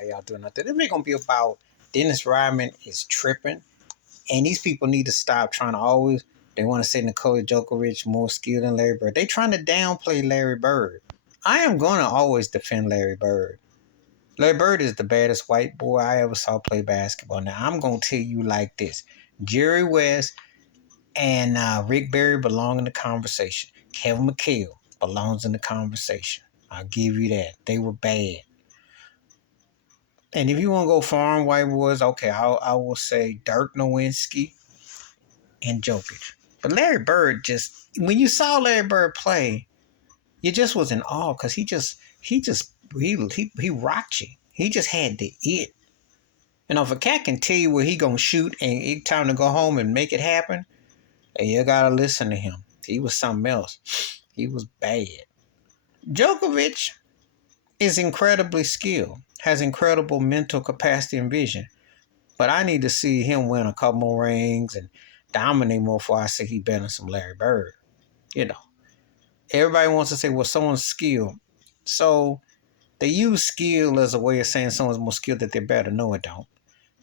How y'all doing out there? This ain't gonna be about Dennis Rodman is tripping, and these people need to stop trying to always. They want to say Nikola Jokic more skilled than Larry Bird. They trying to downplay Larry Bird. I am gonna always defend Larry Bird. Larry Bird is the baddest white boy I ever saw play basketball. Now I'm gonna tell you like this: Jerry West and Rick Barry belong in the conversation. Kevin McHale belongs in the conversation. I'll give you that. They were bad. And if you want to go foreign white boys, okay, I will say Dirk Nowitzki and Jokic. But Larry Bird just, when you saw Larry Bird play, you just was in awe because he rocked you. He just had the it. And if a cat can tell you where he gonna shoot and it's time to go home and make it happen, hey, you gotta listen to him. He was something else. He was bad. Djokovic is incredibly skilled, has incredible mental capacity and vision. But I need to see him win a couple more rings and dominate more before I say he better than some Larry Bird. You know, everybody wants to say, well, someone's skilled. So they use skill as a way of saying someone's more skilled that they're better. No, it don't.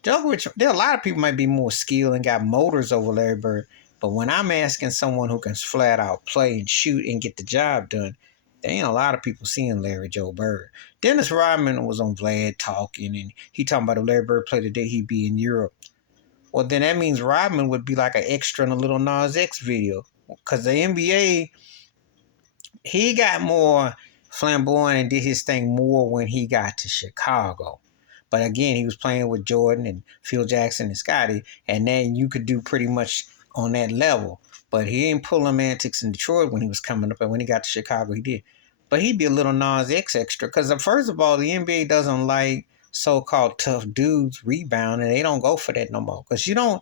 Djokovic, there are a lot of people might be more skilled and got motors over Larry Bird. But when I'm asking someone who can flat out play and shoot and get the job done, there ain't a lot of people seeing Larry Joe Bird. Dennis Rodman was on Vlad talking, and he talking about if Larry Bird played today, he'd be in Europe. Well, then that means Rodman would be like an extra in a Little Nas X video. Because the NBA, he got more flamboyant and did his thing more when he got to Chicago. But again, he was playing with Jordan and Phil Jackson and Scotty, and then you could do pretty much on that level. But he ain't pulling antics in Detroit when he was coming up, and when he got to Chicago, he did. But he'd be a Little Nas X extra, because first of all, the NBA doesn't like so-called tough dudes rebounding. They don't go for that no more. Because you don't,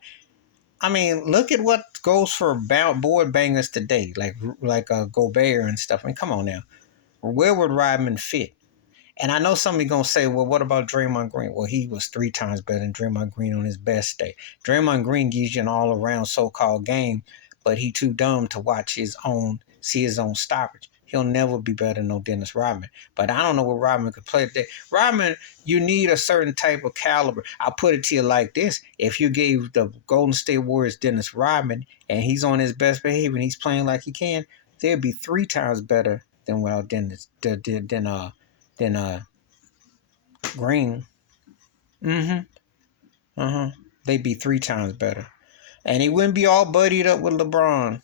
I mean, look at what goes for board bangers today, like Gobert and stuff. I mean, come on now. Where would Rodman fit? And I know somebody going to say, well, what about Draymond Green? Well, he was 3 times better than Draymond Green on his best day. Draymond Green gives you an all-around so-called game, but he too dumb to see his own stoppage. He'll never be better than no Dennis Rodman. But I don't know what Rodman could play today. Rodman, you need a certain type of caliber. I'll put it to you like this. If you gave the Golden State Warriors Dennis Rodman and he's on his best behavior and he's playing like he can, they'd be 3 times better than without Dennis than Green. They'd be 3 times better. And he wouldn't be all buddied up with LeBron.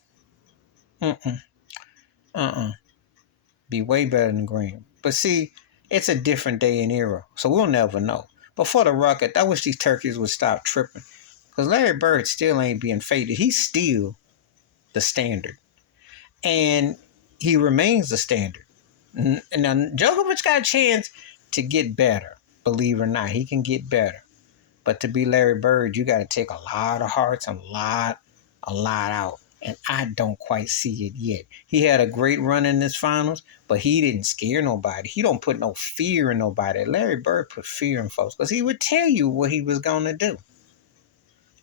Be way better than Green. But see, it's a different day and era, so we'll never know. But for the record, I wish these turkeys would stop tripping. Because Larry Bird still ain't being faded. He's still the standard. And he remains the standard. And now Djokovic got a chance to get better. Believe it or not, he can get better. But to be Larry Bird, you got to take a lot of hearts and a lot out. And I don't quite see it yet. He had a great run in this finals, but he didn't scare nobody. He don't put no fear in nobody. Larry Bird put fear in folks because he would tell you what he was going to do.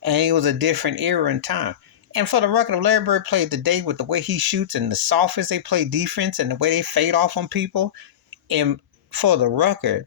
And it was a different era in time. And for the record, if Larry Bird played today with the way he shoots and the softest they play defense and the way they fade off on people, and for the record,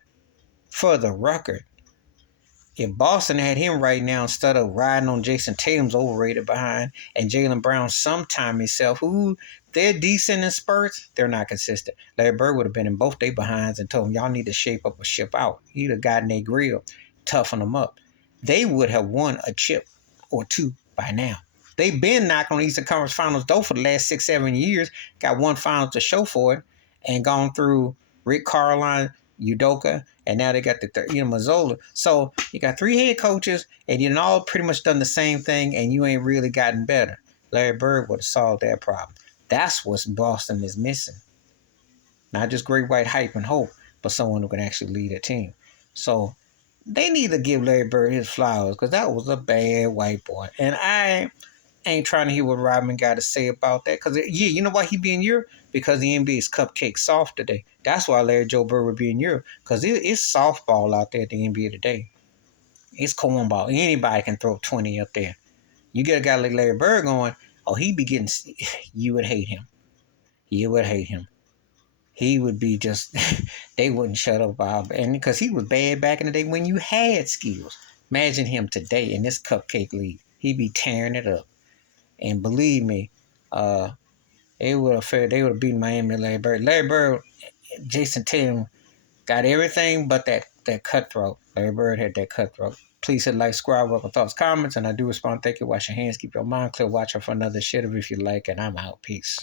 if Boston had him right now instead of riding on Jason Tatum's overrated behind and Jaylen Brown sometime himself, who they're decent in spurts, they're not consistent. Larry Bird would have been in both their behinds and told them, y'all need to shape up or ship out. He'd have gotten their grill, toughen them up. They would have won a chip or 2 by now. They've been knocking on Eastern Conference Finals though for the last 6-7 years, got 1 final to show for it, and gone through Rick Carlisle, Udoka, and now they got the Mazzola. So you got 3 head coaches, and you've all pretty much done the same thing, and you ain't really gotten better. Larry Bird would have solved that problem. That's what Boston is missing. Not just great white hype and hope, but someone who can actually lead a team. So they need to give Larry Bird his flowers because that was a bad white boy. And I ain't trying to hear what Rodman got to say about that. Because, yeah, you know why he be in Europe? Because the NBA is cupcake soft today. That's why Larry Joe Bird would be in Europe. Because it's softball out there at the NBA today. It's cornball. Anybody can throw 20 up there. You get a guy like Larry Bird going, oh, he be getting... You would hate him. You would hate him. he would be just, they wouldn't shut up Bob. And because he was bad back in the day when you had skills. Imagine him today in this cupcake league. He'd be tearing it up. And believe me, they would have beaten Miami and Larry Bird. Larry Bird, Jason Tatum got everything but that cutthroat. Larry Bird had that cutthroat. Please hit like, subscribe, welcome thoughts, comments, and I do respond. Thank you. Wash your hands, keep your mind clear. Watch out for another shit if you like, and I'm out. Peace.